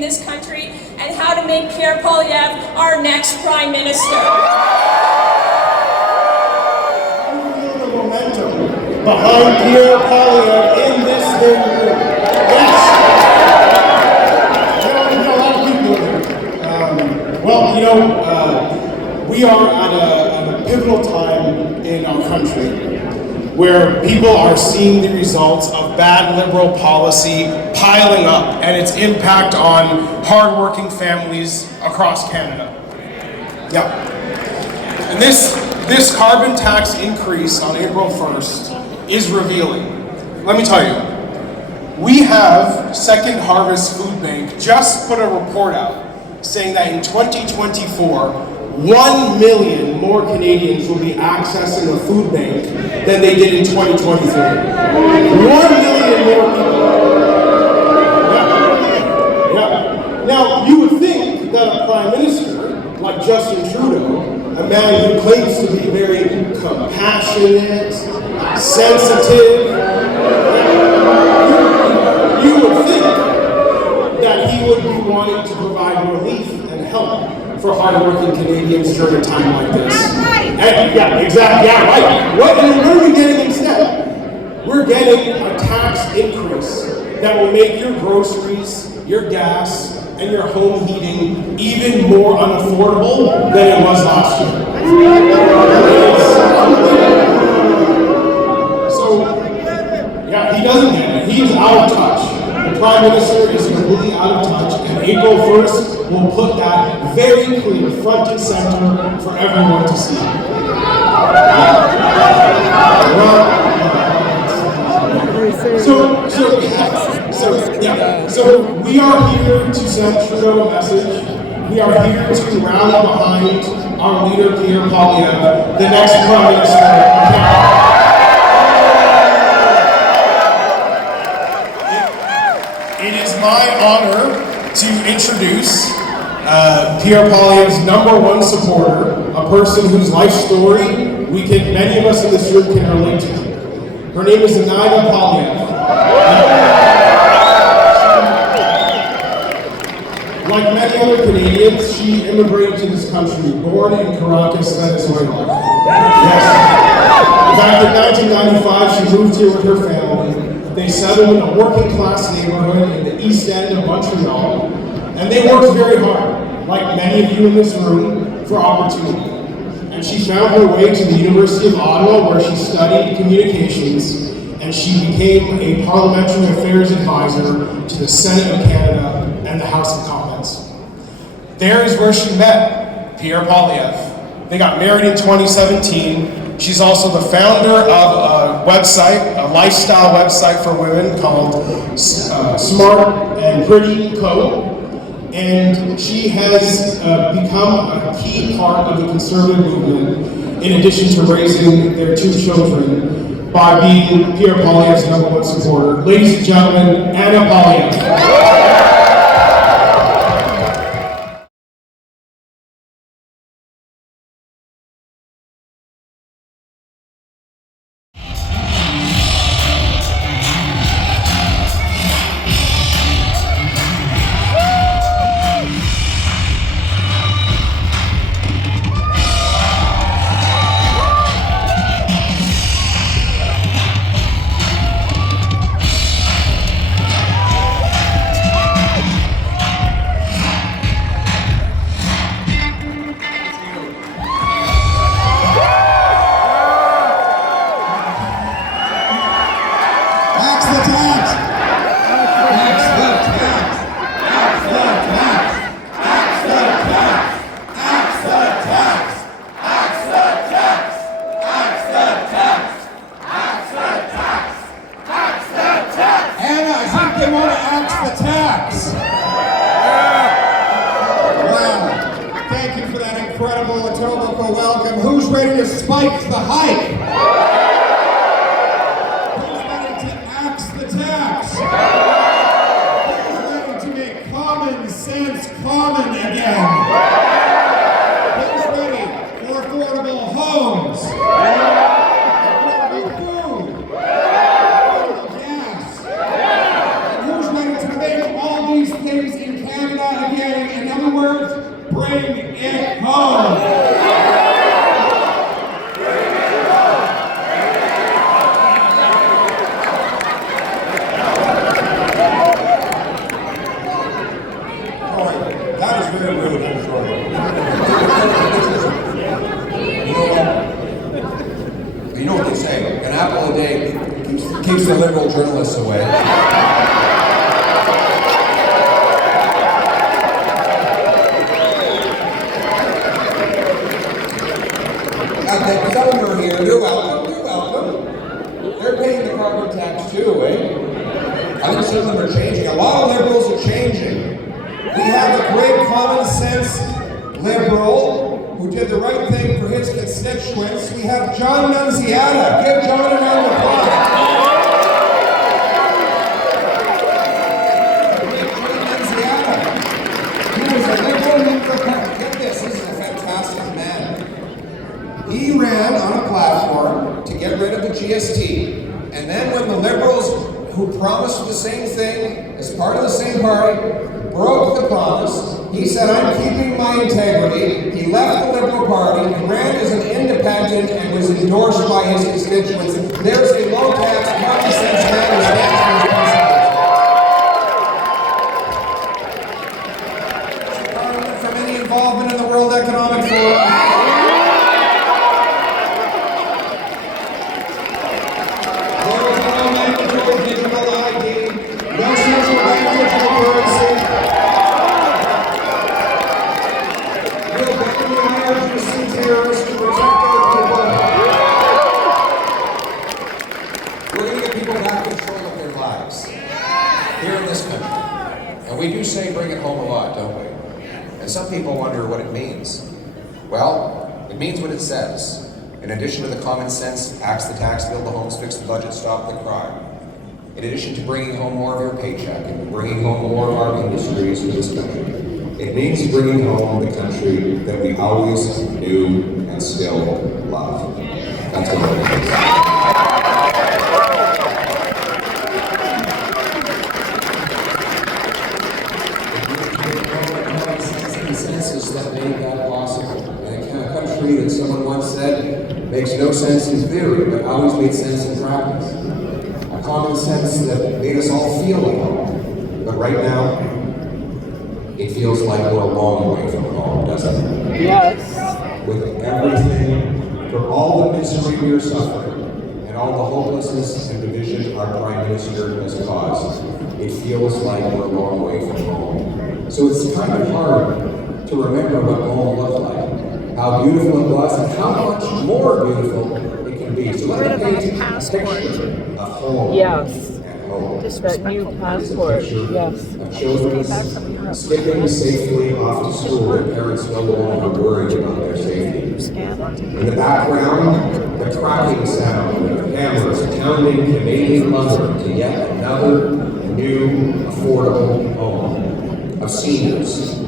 in this country and how to make Pierre Poilievre our next Prime Minister. The momentum behind Pierre Poilievre in this room. Yes. A lot of people. Well, we are at a pivotal time in our country where people are seeing the results of bad Liberal policy piling up and its impact on hardworking families across Canada. Yeah. And this carbon tax increase on April 1st is revealing. Let me tell you, we have Second Harvest Food Bank just put a report out saying that in 2024, 1 million more Canadians will be accessing a food bank than they did in 2023. 1 million more people. Yeah. Now, you would think that a Prime Minister like Justin Trudeau, a man who claims to be very compassionate, sensitive, you would think that he would be wanting to provide relief and help for hardworking Canadians during a time like this. And, yeah, exactly. Yeah, right. What are we getting instead? We're getting a tax increase that will make your groceries, your gas, and your home heating even more unaffordable than it was last year. So, yeah, he doesn't get it. He's out of touch. The Prime Minister is completely out of touch, and April 1st will put that very clear front and center for everyone to see. So we are here to send Trudeau a message. We are here to rally behind our leader, Pierre Poilievre, the next Prime Minister of Canada. It is my honor to introduce Pierre Poilievre's #1 supporter, a person whose life story many of us in this room can relate to. Her name is Ana Poilievre. Like many other Canadians, she immigrated to this country, born in Caracas, Venezuela. Yes. Back in 1995, she moved here with her family. They settled in a working-class neighborhood in the east end of Montreal, and they worked very hard, like many of you in this room, for opportunity. And she found her way to the University of Ottawa, where she studied communications, and she became a parliamentary affairs advisor to the Senate of Canada and the House of Commons. There is where she met Pierre Poilievre. They got married in 2017. She's also the founder of a website, a lifestyle website for women called Smart and Pretty Co. And she has become a key part of the conservative movement, in addition to raising their 2 children, by being Pierre Poilievre's #1 supporter. Ladies and gentlemen, Ana Poilievre. Incredible rhetorical welcome. Who's ready to spike the hike? Who's ready to axe the tax? Who's ready to make common sense common again? Who's ready for affordable homes? Affordable food? Affordable gas? And who's ready to make all these things in Canada away, keeps the liberal journalists away. Some of them are here. They're welcome. They're welcome. They're paying the carbon tax too, eh? I think some of them are changing. A lot of liberals are changing. We have a great common sense liberal who did the right thing for his constituents. We have John Nunziata. Give John a round of applause. John Nunziata. He was a liberal. Get this is a fantastic man. He ran on a platform to get rid of the GST. And then when the liberals who promised the same thing as part of the same party broke the promise, he said, I'm keeping my integrity. He left the Liberal Party, he ran as an independent and was endorsed by his constituents. There's a low tax, common sense man who stands for from any involvement in the World Economic Forum. We do say bring it home a lot, don't we? And some people wonder what it means. Well, it means what it says. In addition to the common sense, axe the tax, build the homes, fix the budget, stop the crime. In addition to bringing home more of your paycheck and bringing home more of our industries to this country, it means bringing home the country that we always knew and still love. That's what it means. That made that possible. And a country that someone once said makes no sense in theory, but always made sense in practice. A common sense that made us all feel at home. But right now, it feels like we're a long way from home, doesn't it? Yes. With everything, for all the misery we're suffering, and all the hopelessness and division our Prime Minister has caused, it feels like we're a long way from home. So it's kind of hard to remember what home looked like, how beautiful it was, and how much more beautiful it can be. So let me paint a picture of home. Yes. At home. That new passport. Yes. Of children skipping safely off to school, their parents no longer worried about their safety. In the background, the cracking sound of hammers pounding Canadian lumber to yet another new affordable home. Of seniors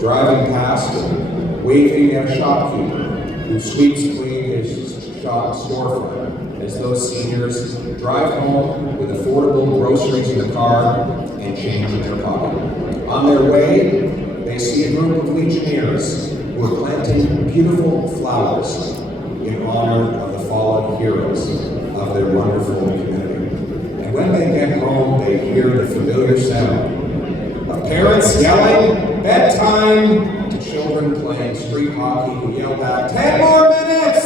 driving past and waving at a shopkeeper who sweeps clean his shop storefront as those seniors drive home with affordable groceries in the car and change in their pocket. On their way, they see a group of Legionnaires who are planting beautiful flowers in honor of the fallen heroes of their wonderful community. And when they get home, they hear the familiar sound of parents yelling bedtime to children playing street hockey who yell back, 10 more minutes!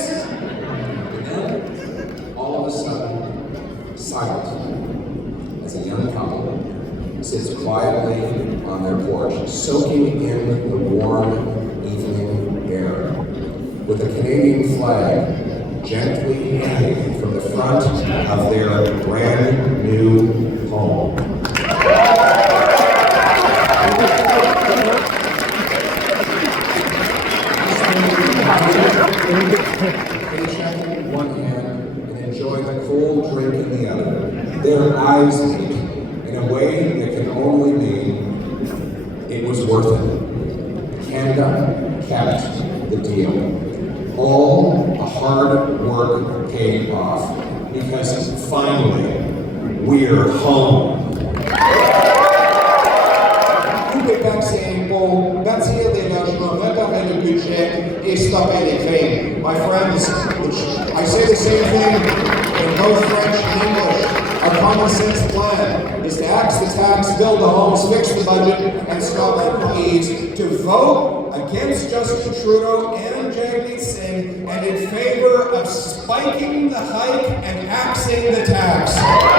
And then, all of a sudden, silent, as a young couple sits quietly on their porch, soaking in the warm evening air, with a Canadian flag gently hanging from the front of their brand new home. Paycheck in one hand and enjoy the cold drink in the other. Their eyes meet in a way that can only mean it was worth it. Canada kept the deal. All the hard work paid off because finally we're home. Bâtir des logements, réparer le budget et stopper les crimes. My friends, I say the same thing in both French and English. Our common sense plan is to axe the tax, build the homes, fix the budget, and stop employees to vote against Justin Trudeau and Jagmeet Singh and in favor of spiking the hike and axing the tax.